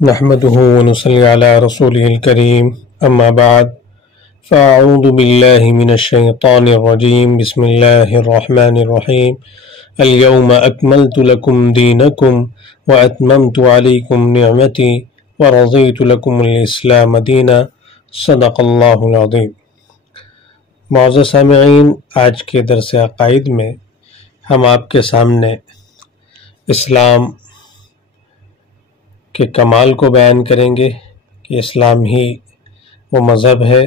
نحمده ونصلي على رسوله الكريم أما بعد فأعوذ بالله من الشيطان الرجيم بسم الله الرحمن الرحيم اليوم أكملت لكم دينكم وأتممت عليكم نعمتي ورضيت لكم الإسلام دينا صدق اللہ العظیم۔ معزز سامعین، آج کے درس عقائد میں ہم آپ کے سامنے اسلام کے کمال کو بیان کریں گے کہ اسلام ہی وہ مذہب ہے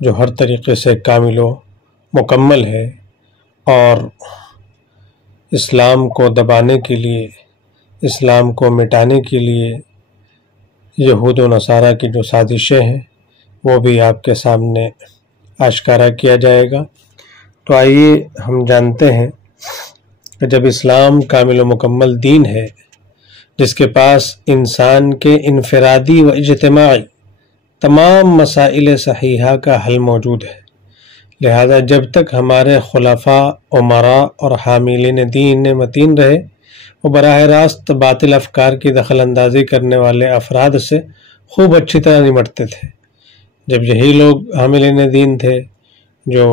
جو ہر طریقے سے کامل و مکمل ہے، اور اسلام کو دبانے کے لیے، اسلام کو مٹانے کے لیے یہود و نصارہ کی جو سازشیں ہیں وہ بھی آپ کے سامنے آشکارا کیا جائے گا۔ تو آئیے ہم جانتے ہیں کہ جب اسلام کامل و مکمل دین ہے جس کے پاس انسان کے انفرادی و اجتماعی تمام مسائل صحیحہ کا حل موجود ہے، لہذا جب تک ہمارے خلفاء، امراء اور حاملین دین متین رہے، وہ براہ راست باطل افکار کی دخل اندازی کرنے والے افراد سے خوب اچھی طرح نمٹتے تھے۔ جب یہی لوگ حاملین دین تھے، جو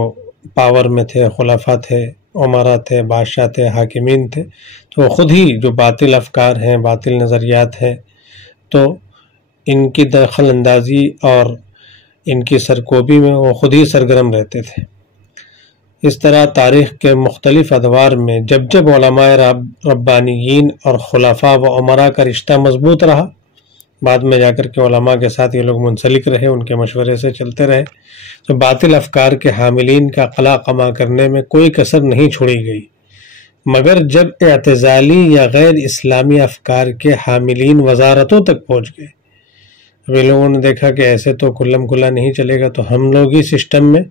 پاور میں تھے، خلفاء تھے، امراء تھے، بادشاہ تھے، حاکمین تھے، تو وہ خود ہی جو باطل افکار ہیں، باطل نظریات ہیں، تو ان کی دخل اندازی اور ان کی سرکوبی میں وہ خود ہی سرگرم رہتے تھے۔ اس طرح تاریخ کے مختلف ادوار میں جب جب علماء ربانیین اور خلفاء و امراء کا رشتہ مضبوط رہا، بعد میں جا کر کے علماء کے ساتھ یہ لوگ منسلک رہے، ان کے مشورے سے چلتے رہے، تو باطل افکار کے حاملین کا قلع قمع کرنے میں کوئی کسر نہیں چھوڑی گئی، مگر جب اعتزالی یا غیر اسلامی افکار کے حاملین وزارتوں تک پہنچ گئے، اب ان لوگوں نے دیکھا کہ ایسے تو کھلم کھلا نہیں چلے گا، تو ہم لوگ ہی سسٹم میں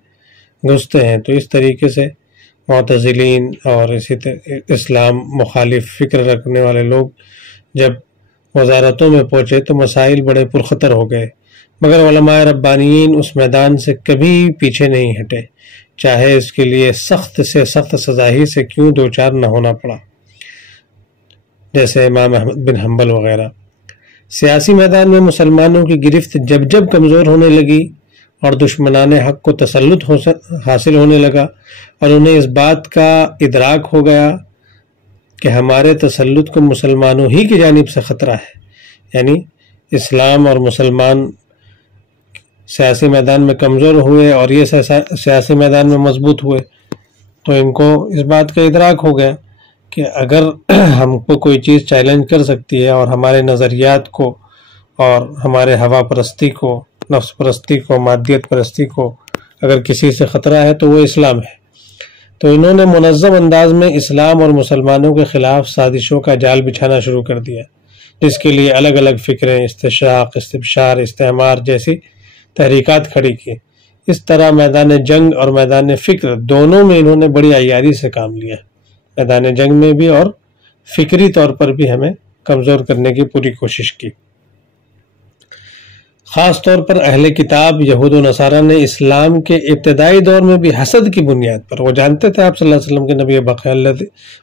گھستے ہیں، تو اس طریقے سے معتزلین اور اسی اسلام مخالف فکر رکھنے والے لوگ جب وزارتوں میں پہنچے تو مسائل بڑے پرخطر ہو گئے، مگر علماء ربانیین اس میدان سے کبھی پیچھے نہیں ہٹے، چاہے اس کے لیے سخت سے سخت سزا ہی سے کیوں دوچار نہ ہونا پڑا، جیسے امام احمد بن حنبل وغیرہ۔ سیاسی میدان میں مسلمانوں کی گرفت جب جب کمزور ہونے لگی اور دشمنان حق کو تسلط حاصل ہونے لگا اور انہیں اس بات کا ادراک ہو گیا کہ ہمارے تسلط کو مسلمانوں ہی کی جانب سے خطرہ ہے، یعنی اسلام اور مسلمان سیاسی میدان میں کمزور ہوئے اور یہ سیاسی میدان میں مضبوط ہوئے، تو ان کو اس بات کا ادراک ہو گیا کہ اگر ہم کو کوئی چیز چیلنج کر سکتی ہے اور ہمارے نظریات کو اور ہمارے ہوا پرستی کو، نفس پرستی کو، مادیت پرستی کو اگر کسی سے خطرہ ہے تو وہ اسلام ہے۔ تو انہوں نے منظم انداز میں اسلام اور مسلمانوں کے خلاف سازشوں کا جال بچھانا شروع کر دیا، جس کے لیے الگ الگ فکریں، استشراق، استبشار، استعمار جیسی تحریکات کھڑی کی۔ اس طرح میدان جنگ اور میدان فکر دونوں میں انہوں نے بڑی عیاری سے کام لیا، میدان جنگ میں بھی اور فکری طور پر بھی ہمیں کمزور کرنے کی پوری کوشش کی۔ خاص طور پر اہل کتاب یہود و نصارہ نے اسلام کے ابتدائی دور میں بھی حسد کی بنیاد پر، وہ جانتے تھے آپ صلی اللہ علیہ وسلم کے نبی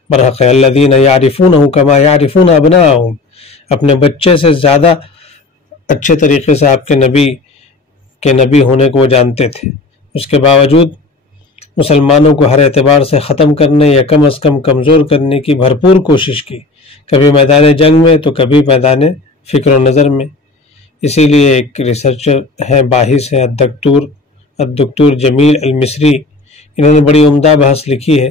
برحق الذین یعرفونہ کما یعرفون ابناءہم، اپنے بچے سے زیادہ اچھے طریقے سے آپ کے نبی ہونے کو وہ جانتے تھے، اس کے باوجود مسلمانوں کو ہر اعتبار سے ختم کرنے یا کم از کم کمزور کرنے کی بھرپور کوشش کی، کبھی میدان جنگ میں تو کبھی میدان فکر و نظر میں۔ اسی لیے ایک ریسرچر ہیں، باحث ہیں، الدکتور جمیل المصری، انہوں نے بڑی عمدہ بحث لکھی ہے،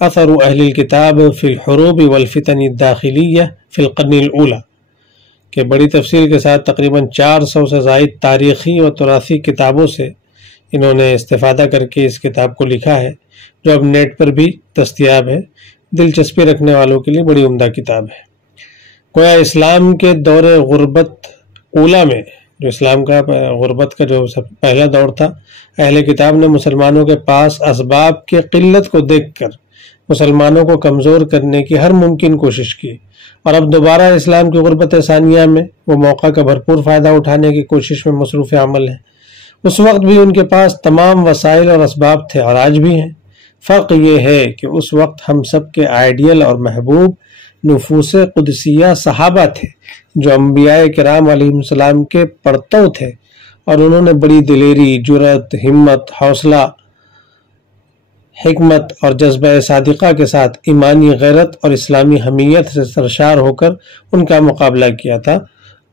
اثر اہل الکتاب فی الحروب والفتن الداخلیہ فی القرن الاولی، کہ بڑی تفصیل کے ساتھ تقریباً 400 سے زائد تاریخی و تراثی کتابوں سے انہوں نے استفادہ کر کے اس کتاب کو لکھا ہے، جو اب نیٹ پر بھی دستیاب ہے، دلچسپی رکھنے والوں کے لیے بڑی عمدہ کتاب ہے۔ گویا اسلام کے دور غربت اولا میں، جو اسلام کا غربت کا جو پہلا دور تھا، اہل کتاب نے مسلمانوں کے پاس اسباب کی قلت کو دیکھ کر مسلمانوں کو کمزور کرنے کی ہر ممکن کوشش کی، اور اب دوبارہ اسلام کی غربت ثانیہ میں وہ موقع کا بھرپور فائدہ اٹھانے کی کوشش میں مصروف عمل ہے۔ اس وقت بھی ان کے پاس تمام وسائل اور اسباب تھے اور آج بھی ہیں، فرق یہ ہے کہ اس وقت ہم سب کے آئیڈیل اور محبوب نفوس قدسیہ صحابہ تھے، جو انبیاء کرام علیہم السلام کے پرتو تھے، اور انہوں نے بڑی دلیری، جرأت، ہمت، حوصلہ، حکمت اور جذبہ صادقہ کے ساتھ ایمانی غیرت اور اسلامی حمیت سے سرشار ہو کر ان کا مقابلہ کیا تھا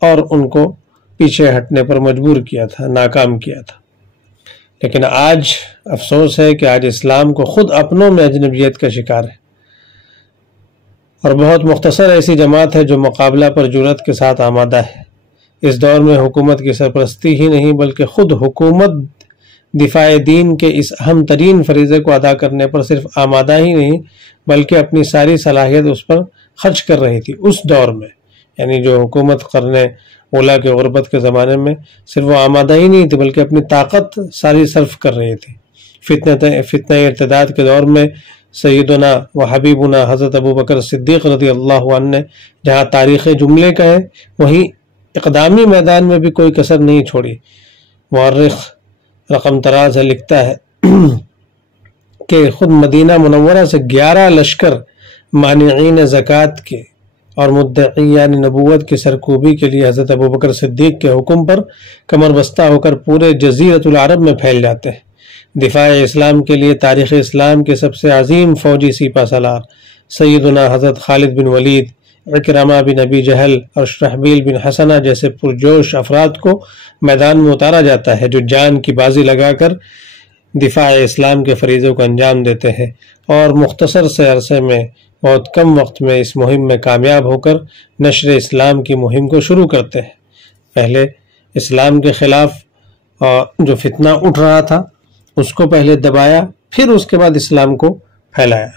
اور ان کو پیچھے ہٹنے پر مجبور کیا تھا، ناکام کیا تھا۔ لیکن آج افسوس ہے کہ آج اسلام کو خود اپنوں میں اجنبیت کا شکار ہے، اور بہت مختصر ایسی جماعت ہے جو مقابلہ پر جرأت کے ساتھ آمادہ ہے۔ اس دور میں حکومت کی سرپرستی ہی نہیں بلکہ خود حکومت دفاع دین کے اس اہم ترین فریضے کو ادا کرنے پر صرف آمادہ ہی نہیں بلکہ اپنی ساری صلاحیت اس پر خرچ کر رہی تھی۔ اس دور میں یعنی جو حکومت کرنے اولا کے غربت کے زمانے میں صرف وہ آمادہ ہی نہیں تھی بلکہ اپنی طاقت ساری صرف کر رہی تھی۔ فتنہ ارتداد کے دور میں سیدنا و حبیبنا حضرت ابوبکر صدیق رضی اللہ عنہ نے جہاں تاریخ جملے کا ہے وہیں اقدامی میدان میں بھی کوئی کسر نہیں چھوڑی۔ مورخ رقم طراز لکھتا ہے کہ خود مدینہ منورہ سے 11 لشکر مانعین زکوٰۃ کے اور مدعیان نبوت کی سرکوبی کے لیے حضرت ابوبکر صدیق کے حکم پر کمر بستہ ہو کر پورے جزیرۃ العرب میں پھیل جاتے ہیں۔ دفاع اسلام کے لیے تاریخ اسلام کے سب سے عظیم فوجی سپہ سالار سیدنا حضرت خالد بن ولید، عکرمہ بن ابی جہل اور شرحبیل بن حسنہ جیسے پرجوش افراد کو میدان میں اتارا جاتا ہے جو جان کی بازی لگا کر دفاع اسلام کے فریضوں کو انجام دیتے ہیں اور مختصر سے عرصے میں بہت کم وقت میں اس مہم میں کامیاب ہو کر نشر اسلام کی مہم کو شروع کرتے ہیں۔ پہلے اسلام کے خلاف جو فتنہ اٹھ رہا تھا اس کو پہلے دبایا، پھر اس کے بعد اسلام کو پھیلایا۔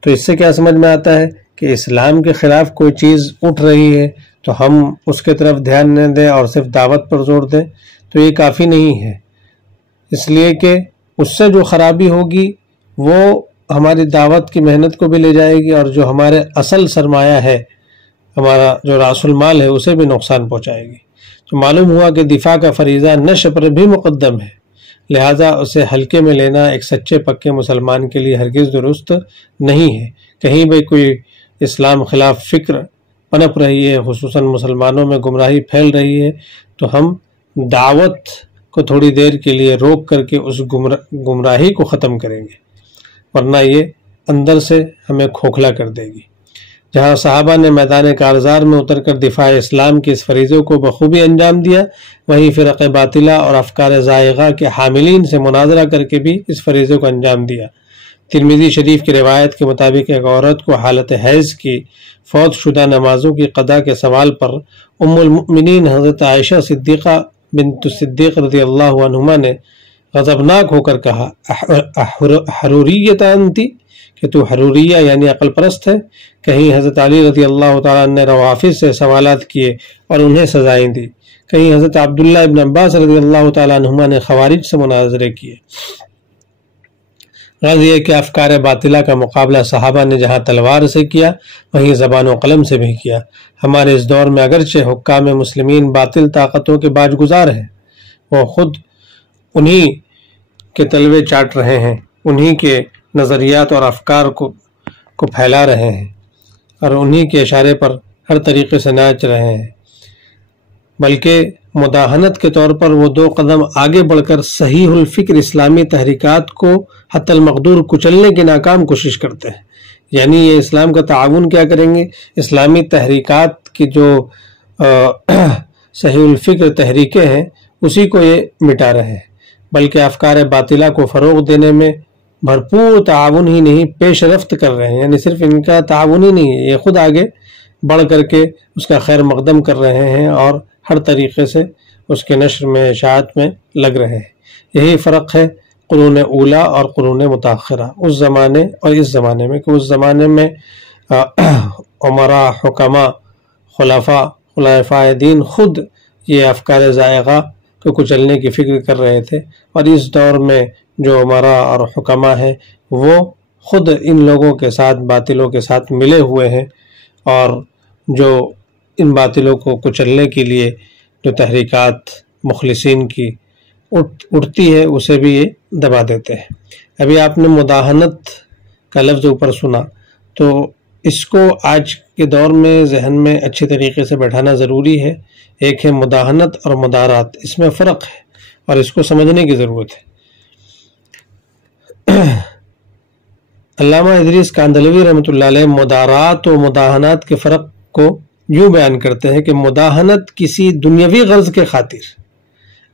تو اس سے کیا سمجھ میں آتا ہے کہ اسلام کے خلاف کوئی چیز اٹھ رہی ہے تو ہم اس کے طرف دھیان نہ دیں اور صرف دعوت پر زور دیں تو یہ کافی نہیں ہے، اس لیے کہ اس سے جو خرابی ہوگی وہ ہماری دعوت کی محنت کو بھی لے جائے گی اور جو ہمارے اصل سرمایہ ہے، ہمارا جو راس المال ہے، اسے بھی نقصان پہنچائے گی۔ تو معلوم ہوا کہ دفاع کا فریضہ نشر پر بھی مقدم ہے، لہٰذا اسے ہلکے میں لینا ایک سچے پکے مسلمان کے لیے ہرگز درست نہیں ہے۔ کہیں بھی کوئی اسلام خلاف فکر پنپ رہی ہے، خصوصاً مسلمانوں میں گمراہی پھیل رہی ہے، تو ہم دعوت کو تھوڑی دیر کے لیے روک کر کے اس گمراہی کو ختم کریں گے، ورنہ یہ اندر سے ہمیں کھوکھلا کر دے گی۔ جہاں صحابہ نے میدان کارزار میں اتر کر دفاع اسلام کے اس فریضے کو بخوبی انجام دیا، وہیں فرق باطلہ اور افکار زائغہ کے حاملین سے مناظرہ کر کے بھی اس فریضے کو انجام دیا۔ ترمذی شریف کی روایت کے مطابق ایک عورت کو حالت حیض کی فوت شدہ نمازوں کی قضا کے سوال پر ام المؤمنین حضرت عائشہ صدیقہ بنت صدیق رضی اللہ عنہما نے غضبناک ہو کر کہا، حروریت انتی، کہ تو حروریہ یعنی عقل پرست ہے؟ کہیں حضرت علی رضی اللہ تعالیٰ نے روافض سے سوالات کیے اور انہیں سزائیں دی، کہیں حضرت عبداللہ ابن عباس رضی اللہ تعالیٰ عنہما نے خوارج سے مناظرے کیے۔ غرض یہ کہ افکار باطلہ کا مقابلہ صحابہ نے جہاں تلوار سے کیا وہیں زبان و قلم سے بھی کیا۔ ہمارے اس دور میں اگرچہ حکام مسلمین باطل طاقتوں کے باج گزار ہیں، وہ خود انہی کے تلوے چاٹ رہے ہیں، انہی کے نظریات اور افکار کو پھیلا رہے ہیں اور انہی کے اشارے پر ہر طریقے سے ناچ رہے ہیں، بلکہ مداہنت کے طور پر وہ 2 قدم آگے بڑھ کر صحیح الفکر اسلامی تحریکات کو حتی المقدور کچلنے کی ناکام کوشش کرتے ہیں۔ یعنی یہ اسلام کا تعاون کیا کریں گے؟ اسلامی تحریکات کی جو صحیح الفکر تحریکیں ہیں اسی کو یہ مٹا رہے ہیں، بلکہ افکار باطلہ کو فروغ دینے میں بھرپور تعاون ہی نہیں پیش رفت کر رہے ہیں۔ یعنی صرف ان کا تعاون ہی نہیں ہے، یہ خود آگے بڑھ کر کے اس کا خیر مقدم کر رہے ہیں اور ہر طریقے سے اس کے نشر میں اشاعت میں لگ رہے ہیں۔ یہی فرق ہے قرون اولا اور قرون متاخرہ، اس زمانے اور اس زمانے میں، کہ اس زمانے میں عمراء، حکماء، خلفائے دین خود یہ افکار زائغہ کو کچلنے کی فکر کر رہے تھے، اور اس دور میں جو عمراء اور حکماء ہیں وہ خود ان لوگوں کے ساتھ، باطلوں کے ساتھ ملے ہوئے ہیں، اور جو ان باطلوں کو کچلنے کے لیے جو تحریکات مخلصین کی اٹھتی ہے اسے بھی یہ دبا دیتے ہیں۔ ابھی آپ نے مداہنت کا لفظ اوپر سنا، تو اس کو آج کے دور میں ذہن میں اچھے طریقے سے بیٹھانا ضروری ہے۔ ایک ہے مداہنت اور مدارات، اس میں فرق ہے اور اس کو سمجھنے کی ضرورت ہے۔ علامہ ادریس کاندھلوی رحمۃ اللہ علیہ مدارات و مداہنات کے فرق کو یوں بیان کرتے ہیں کہ مداہنت کسی دنیاوی غرض کے خاطر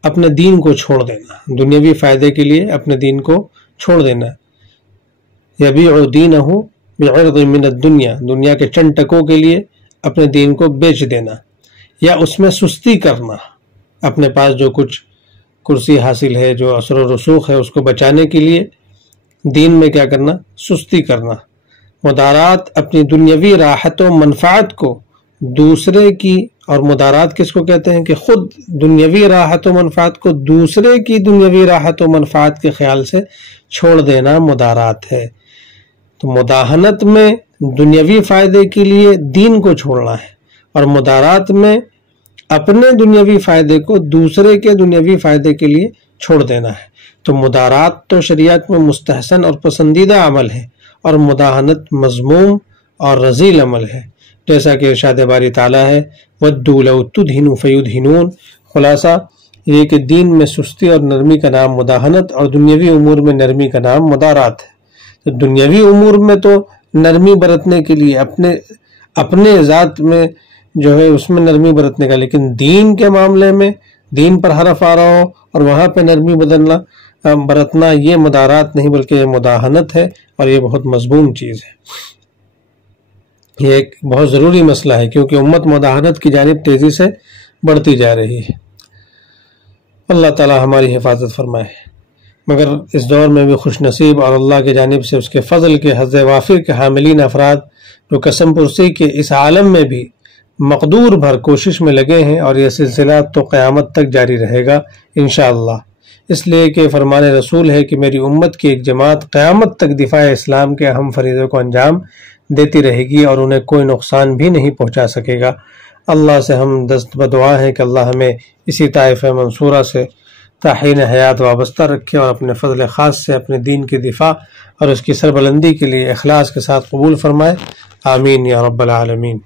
اپنے دین کو چھوڑ دینا، دنیاوی فائدے کے لیے اپنے دین کو چھوڑ دینا، یبیع دینہ بعرض من الدنیا، دنیا کے چند ٹکوں کے لیے اپنے دین کو بیچ دینا، یا اس میں سستی کرنا، اپنے پاس جو کچھ کرسی حاصل ہے، جو اثر و رسوخ ہے، اس کو بچانے کے لیے دین میں کیا کرنا؟ سستی کرنا۔ مدارات اپنی دنیاوی راحت و منفعت کو دوسرے کی، اور مدارات کس کو کہتے ہیں کہ خود دنیاوی راحت و منفعت کو دوسرے کی دنیاوی راحت و منفعت کے خیال سے چھوڑ دینا مدارات ہے۔ تو مداہنت میں دنیاوی فائدے کے لیے دین کو چھوڑنا ہے، اور مدارات میں اپنے دنیاوی فائدے کو دوسرے کے دنیاوی فائدے کے لیے چھوڑ دینا ہے۔ تو مدارات تو شریعت میں مستحسن اور پسندیدہ عمل ہے، اور مداہنت مذموم اور رذیل عمل ہے، جیسا کہ ارشاد باری تعالیٰ ہے وَدُّوا لَوْ تُدْهِنُوا فَيُدْهِنُونَ۔ خلاصہ یہ کہ دین میں سستی اور نرمی کا نام مداہنت، اور دنیاوی امور میں نرمی کا نام مدارات ہے۔ تو دنیاوی امور میں تو نرمی برتنے کے لیے اپنے ذات میں جو ہے اس میں نرمی برتنے کا، لیکن دین کے معاملے میں دین پر حرف آ رہا ہو اور وہاں پہ نرمی برتنا، یہ مدارات نہیں بلکہ یہ مداہنت ہے، اور یہ بہت مذموم چیز ہے۔ یہ ایک بہت ضروری مسئلہ ہے، کیونکہ امت مداہنت کی جانب تیزی سے بڑھتی جا رہی ہے۔ اللہ تعالی ہماری حفاظت فرمائے۔ مگر اس دور میں بھی خوش نصیب اور اللہ کی جانب سے اس کے فضل کے حظ وافر کے حاملین افراد جو قسم پرسی کے اس عالم میں بھی مقدور بھر کوشش میں لگے ہیں، اور یہ سلسلہ تو قیامت تک جاری رہے گا انشاءاللہ، اس لیے کہ فرمان رسول ہے کہ میری امت کی ایک جماعت قیامت تک دفاع اسلام کے اہم فریضے کو انجام دیتی رہے گی، اور انہیں کوئی نقصان بھی نہیں پہنچا سکے گا۔ اللہ سے ہم دست بدعا ہیں کہ اللہ ہمیں اسی طائفہ منصورہ سے تاحین حیات وابستہ رکھے، اور اپنے فضل خاص سے اپنے دین کی دفاع اور اس کی سربلندی کے لیے اخلاص کے ساتھ قبول فرمائے۔ آمین یا رب العالمین۔